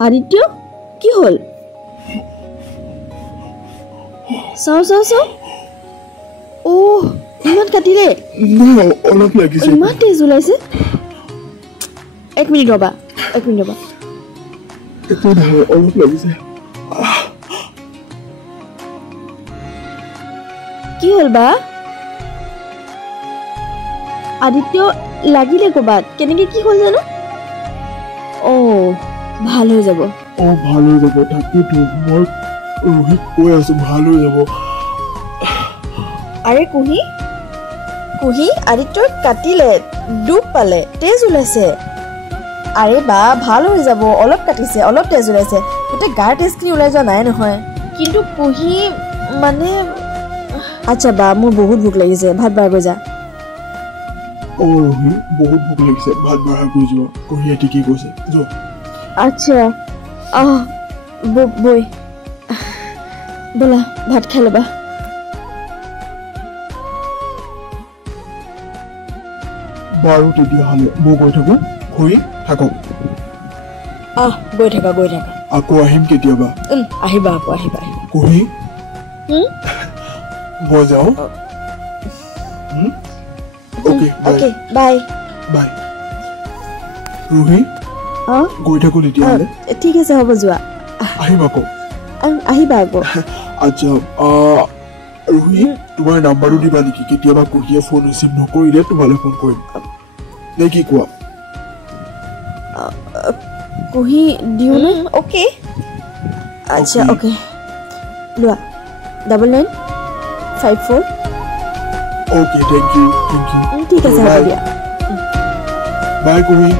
আদিত্য কি হল চাও চাও চাও ইমান কাটিলে অলপ লাগিছে ইমান তেজ ওলাইছে এক মিনিট ৰবা একো নহয় অলপ লাগিছে কি হল বা আদিত্য লাগিলে ক'বাত কেনেকে কি হল জানো ভাল হৈ যাব ভাল হৈ যাব তাকেতো মই ৰোহিত কৈ আছো ভাল হৈ যাব আৰে কুহি আদিত্যৰ কাটিলে দুখ পালে তেজ ওলাইছে আৰে বা ভাল হৈ যাব অলপ কাটিছে অলপ তেজ ওলাইছে গোটেই গাৰ তেজখিনি ওলাই যোৱা নাই নহয় কিন্তু কুহি মানে আচ্ছা বা মোৰ বহুত ভোক লাগিছে ভাত বাঢ় গৈ যা ৰোহিত বহুত ভোক লাগিছে ভাত বাঢ়া গৈ যোৱা কুহিয়ে ঠিকেই কৈছে যোৱা আচ্ছা বৈ ব'লা ভাত খাই ল'বা বাৰু তেতিয়াহ'লে মই গৈ থাকো খুৰী থাকক গৈ থাকা আকৌ আহিম কেতিয়াবা আহিবা আকৌ আহিবা খুৰী মই যাওঁ অ'কে বাই ৰোহি গৈ থাকো তেতিয়াহ'লে ঠিক আছে হ'ব যোৱা আহিম আকৌ আহিবা আকৌ আচ্ছা ৰোহি তোমাৰ নাম্বাৰটো দিবা নেকি কেতিয়াবা কুহিয়ে ফোন ৰিচিভ নকৰিলে তোমালৈ ফোন কৰিম নে কি কোৱা কুহি দিওঁ নে অ'কে আচ্ছা অ'কে লোৱা 9954 অ'কে থেংক ইউ ঠিক আছে হ'ব দিয়া বাই কুহি